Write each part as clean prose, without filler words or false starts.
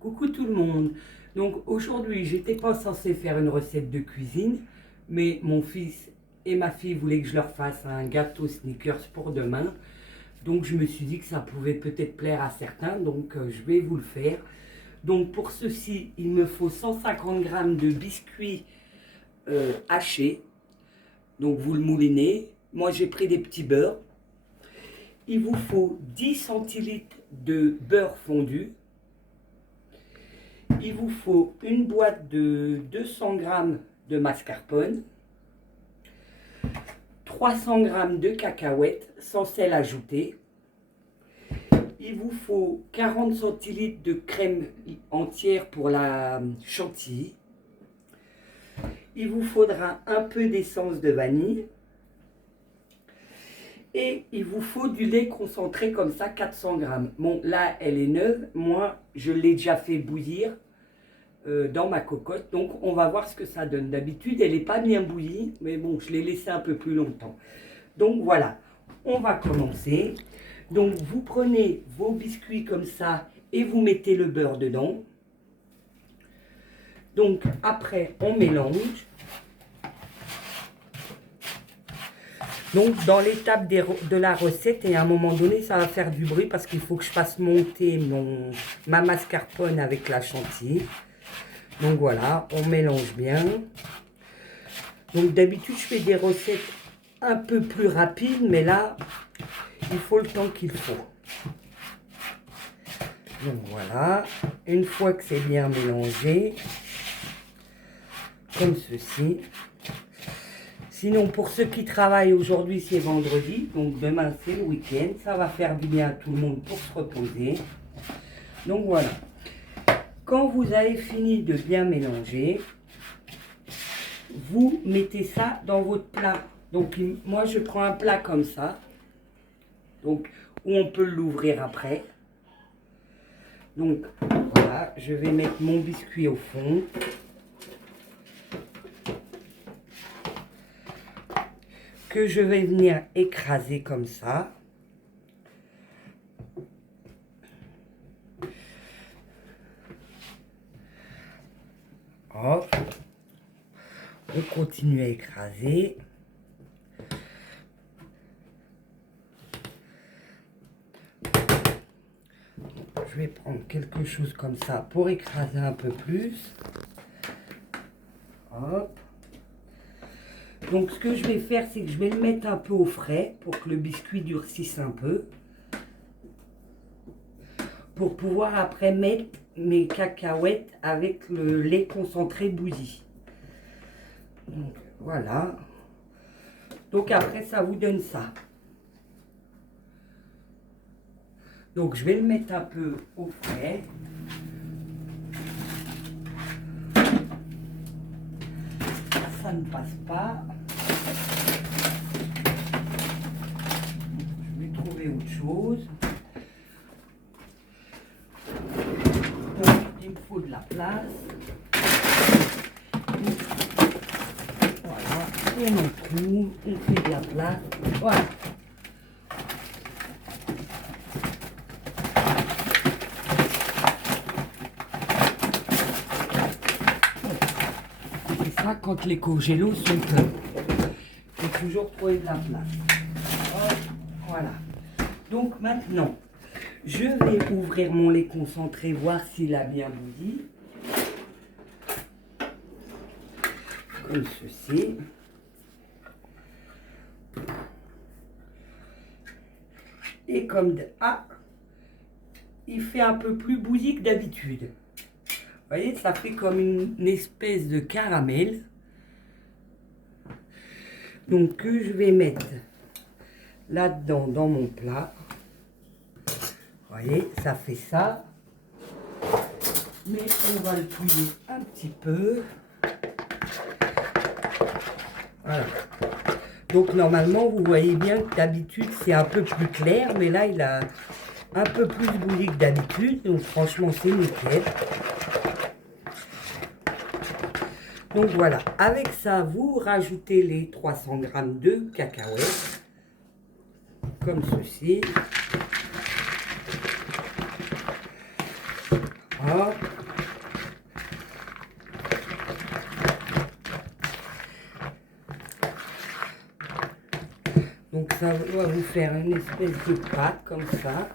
Coucou tout le monde. Donc aujourd'hui, j'étais pas censée faire une recette de cuisine, mais mon fils et ma fille voulaient que je leur fasse un gâteau Snickers pour demain. Donc je me suis dit que ça pouvait peut-être plaire à certains, donc je vais vous le faire. Donc pour ceci, il me faut 150 grammes de biscuits hachés. Donc vous le moulinez. Moi j'ai pris des petits beurres. Il vous faut 10 centilitres de beurre fondu. Il vous faut une boîte de 200 grammes de mascarpone, 300 grammes de cacahuètes sans sel ajouté. Il vous faut 40 centilitres de crème entière pour la chantilly. Il vous faudra un peu d'essence de vanille. Et il vous faut du lait concentré comme ça, 400 grammes. Bon, là, elle est neuve. Moi, je l'ai déjà fait bouillir dans ma cocotte. Donc, on va voir ce que ça donne. D'habitude, elle n'est pas bien bouillie. Mais bon, je l'ai laissée un peu plus longtemps. Donc, voilà. On va commencer. Donc, vous prenez vos biscuits comme ça et vous mettez le beurre dedans. Donc, après, on mélange. Donc, dans l'étape de la recette, et à un moment donné, ça va faire du bruit parce qu'il faut que je fasse monter ma mascarpone avec la chantilly. Donc, voilà, on mélange bien. Donc, d'habitude, je fais des recettes un peu plus rapides, mais là, il faut le temps qu'il faut. Donc, voilà. Une fois que c'est bien mélangé, comme ceci. Sinon, pour ceux qui travaillent, aujourd'hui c'est vendredi, donc demain c'est le week-end. Ça va faire du bien à tout le monde pour se reposer. Donc voilà. Quand vous avez fini de bien mélanger, vous mettez ça dans votre plat. Donc moi je prends un plat comme ça, donc où on peut l'ouvrir après. Donc voilà, je vais mettre mon biscuit au fond. Que je vais venir écraser comme ça. Hop. On continue à écraser. Je vais prendre quelque chose comme ça pour écraser un peu plus. Hop. Donc ce que je vais faire, c'est que je vais le mettre un peu au frais pour que le biscuit durcisse un peu. Pour pouvoir après mettre mes cacahuètes avec le lait concentré bouilli. Donc voilà. Donc après ça vous donne ça. Donc je vais le mettre un peu au frais. Ça ne passe pas. Je vais trouver autre chose. Donc, il me faut de la place. Voilà, on en trouve, on fait de la place. Voilà. C'est ça quand les congélos sont pleins. Il faut toujours trouver de la place. Hop, voilà. Donc maintenant, je vais ouvrir mon lait concentré, voir s'il a bien bouilli. Comme ceci. Et comme... Ah, il fait un peu plus bouilli que d'habitude. Vous voyez, ça fait comme une espèce de caramel. Donc, que je vais mettre là-dedans, dans mon plat. Vous voyez, ça fait ça. Mais on va le touiller un petit peu. Voilà. Donc, normalement, vous voyez bien que d'habitude, c'est un peu plus clair. Mais là, il a un peu plus bouilli que d'habitude. Donc, franchement, c'est nickel. Donc voilà, avec ça, vous rajoutez les 300 grammes de cacahuètes, comme ceci. Hop. on va vous faire une espèce de pâte comme ça.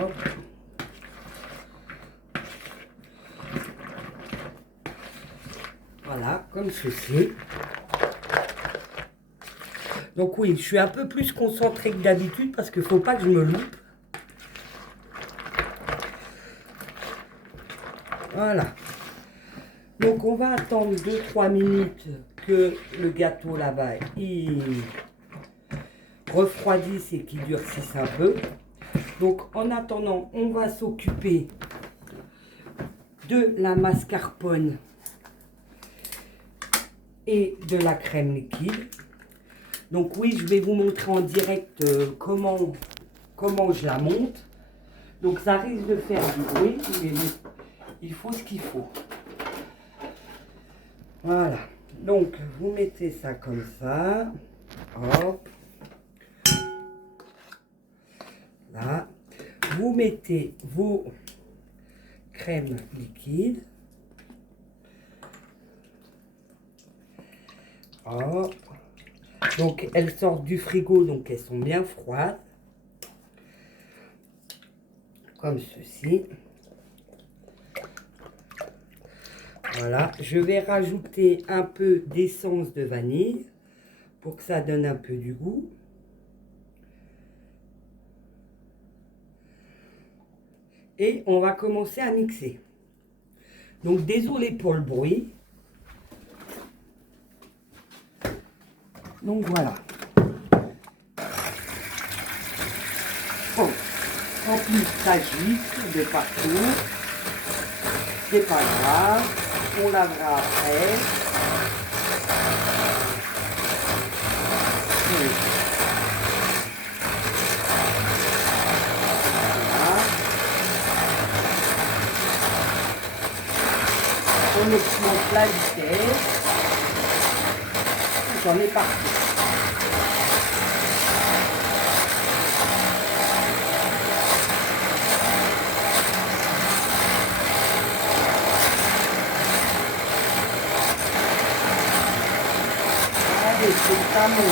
Hop. Voilà, comme ceci. Donc oui, je suis un peu plus concentrée que d'habitude parce qu'il ne faut pas que je me loupe. Voilà. Donc on va attendre 2-3 minutes que le gâteau là-bas il refroidisse et qu'il durcisse un peu. Donc en attendant, on va s'occuper de la mascarpone et de la crème liquide. Donc oui, je vais vous montrer en direct comment je la monte. Donc ça risque de faire du bruit, mais il faut ce qu'il faut. Voilà. Donc vous mettez ça comme ça. Hop. Là. Vous mettez vos crèmes liquides. Hop. Donc elles sortent du frigo, donc elles sont bien froides. Comme ceci. Voilà, je vais rajouter un peu d'essence de vanille pour que ça donne un peu du goût. Et on va commencer à mixer. Donc désolé pour le bruit. Donc voilà. Bon, en plus ça gicle de partout. C'est pas grave. On lavera après. Voilà. On augmente la vitesse. J'en ai partout. C'est pas mon tour.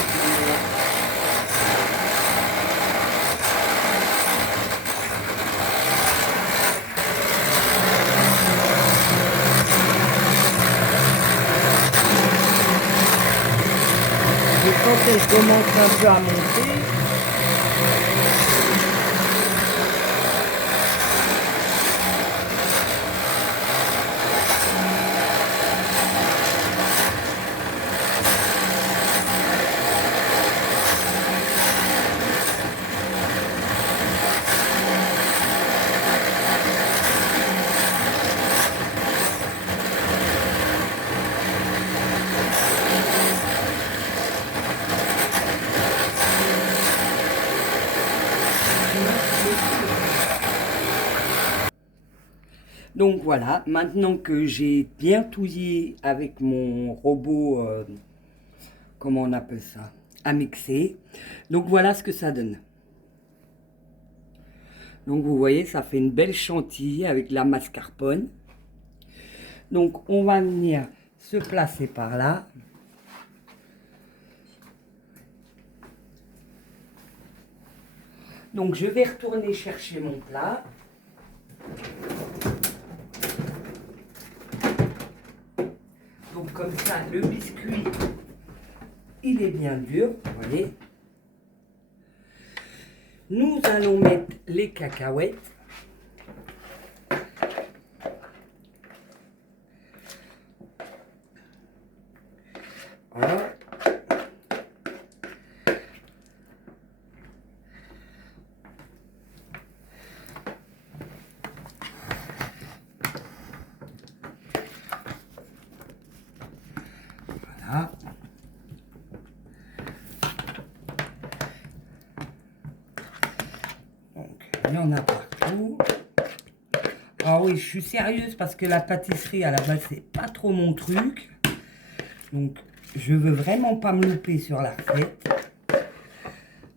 Et quand elle commence un peu à monter, donc voilà, maintenant que j'ai bien touillé avec mon robot, comment on appelle ça, à mixer. Donc voilà ce que ça donne. Donc vous voyez, ça fait une belle chantilly avec la mascarpone. Donc on va venir se placer par là. Donc je vais retourner chercher mon plat. Donc comme ça, le biscuit, il est bien dur, vous voyez. Nous allons mettre les cacahuètes. Voilà. Voilà. Donc, il y en a partout. Ah oui, je suis sérieuse parce que la pâtisserie, à la base, c'est pas trop mon truc. Donc, je veux vraiment pas me louper sur la recette.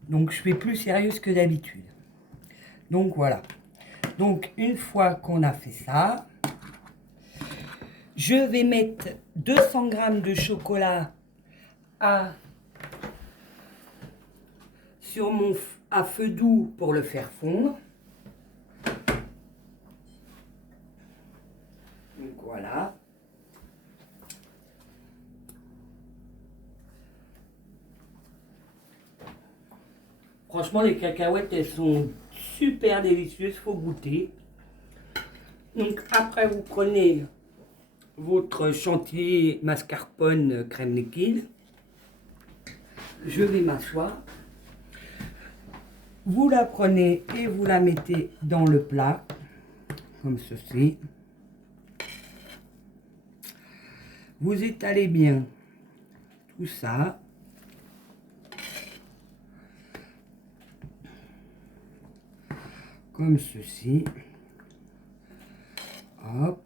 Donc, je suis plus sérieuse que d'habitude. Donc, voilà. Donc, une fois qu'on a fait ça, Je vais mettre 200 g de chocolat à feu doux pour le faire fondre. Donc voilà. Franchement, les cacahuètes, elles sont super délicieuses, faut goûter. Donc après, vous prenez votre chantilly mascarpone crème liquide. Je vais m'asseoir. Vous la prenez et vous la mettez dans le plat, comme ceci. Vous étalez bien tout ça. Comme ceci. Hop.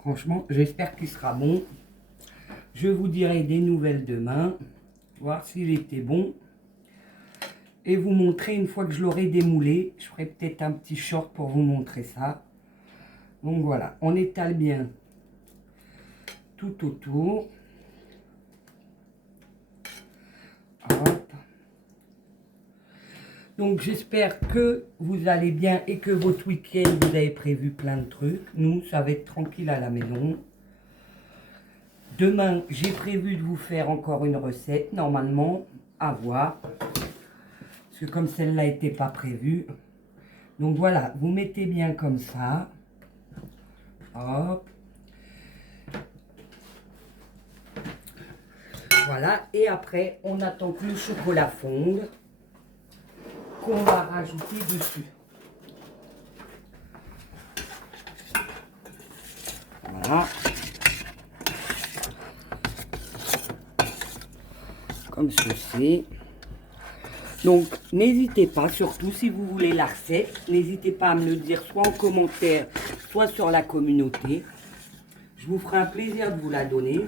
Franchement, j'espère qu'il sera bon. Je vous dirai des nouvelles demain, voir s'il était bon. Et vous montrer une fois que je l'aurai démoulé. Je ferai peut-être un petit short pour vous montrer ça. Donc voilà, on étale bien tout autour. Hop. Donc j'espère que vous allez bien et que votre week-end, vous avez prévu plein de trucs. Nous, ça va être tranquille à la maison. Demain, j'ai prévu de vous faire encore une recette, normalement, à voir. Parce que comme celle-là n'était pas prévue. Donc voilà, vous mettez bien comme ça. Hop. Voilà, et après, on attend que le chocolat fonde, qu'on va rajouter dessus. Voilà. Comme ceci. Donc, n'hésitez pas, surtout si vous voulez la recette, n'hésitez pas à me le dire soit en commentaire, soit sur la communauté. Je vous ferai un plaisir de vous la donner.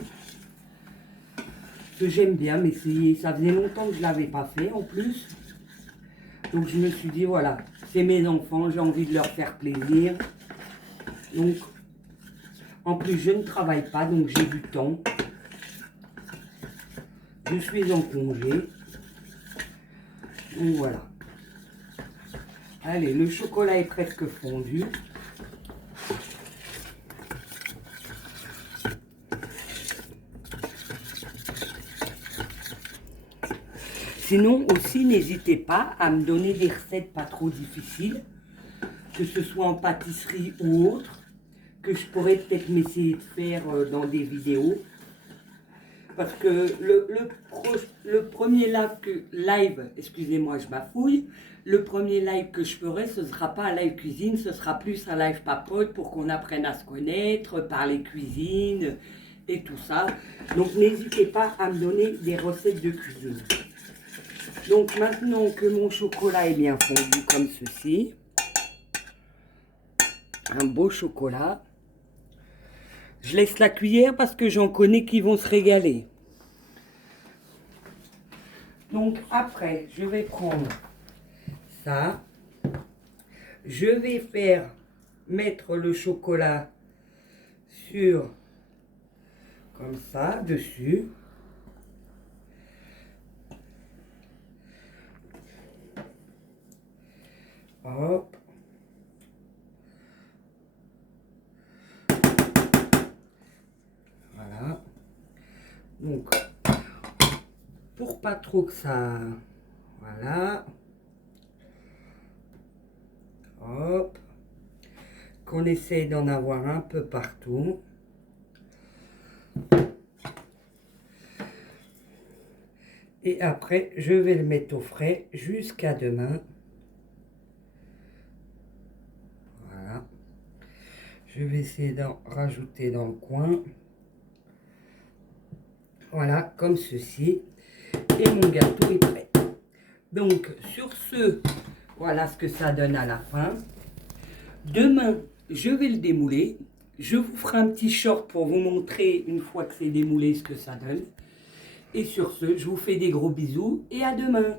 Que j'aime bien, mais ça faisait longtemps que je ne l'avais pas fait en plus. Donc je me suis dit, voilà, c'est mes enfants, j'ai envie de leur faire plaisir. Donc, en plus, je ne travaille pas, donc j'ai du temps. Je suis en congé. Donc voilà. Allez, le chocolat est presque fondu. Sinon aussi, n'hésitez pas à me donner des recettes pas trop difficiles, que ce soit en pâtisserie ou autre, que je pourrais peut-être m'essayer de faire dans des vidéos. Parce que le premier live, excusez-moi, je bafouille, le premier live que je ferai, ce ne sera pas un live cuisine, ce sera plus un live papote pour qu'on apprenne à se connaître, parler cuisine et tout ça. Donc n'hésitez pas à me donner des recettes de cuisine. Donc maintenant que mon chocolat est bien fondu comme ceci, un beau chocolat, je laisse la cuillère parce que j'en connais qui vont se régaler. Donc après, je vais prendre ça, je vais mettre le chocolat sur, comme ça, dessus. Hop. Voilà. Donc, pour pas trop que ça... Voilà. Hop. Qu'on essaye d'en avoir un peu partout. Et après, je vais le mettre au frais jusqu'à demain. Voilà. Je vais essayer d'en rajouter dans le coin. Voilà, comme ceci. Et mon gâteau est prêt. Donc, sur ce, voilà ce que ça donne à la fin. Demain, je vais le démouler. Je vous ferai un petit short pour vous montrer, une fois que c'est démoulé, ce que ça donne. Et sur ce, je vous fais des gros bisous et à demain.